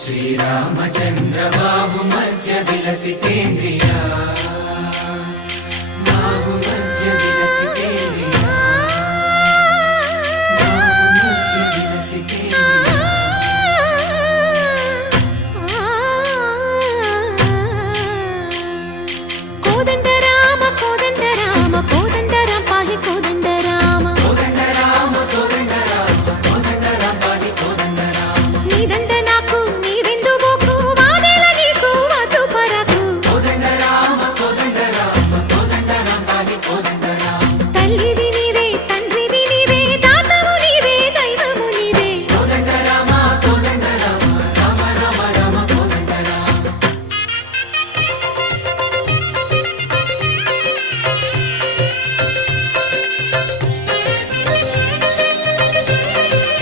Shri Ramchandra Bahu Madhya विलसितेन्द्रिया you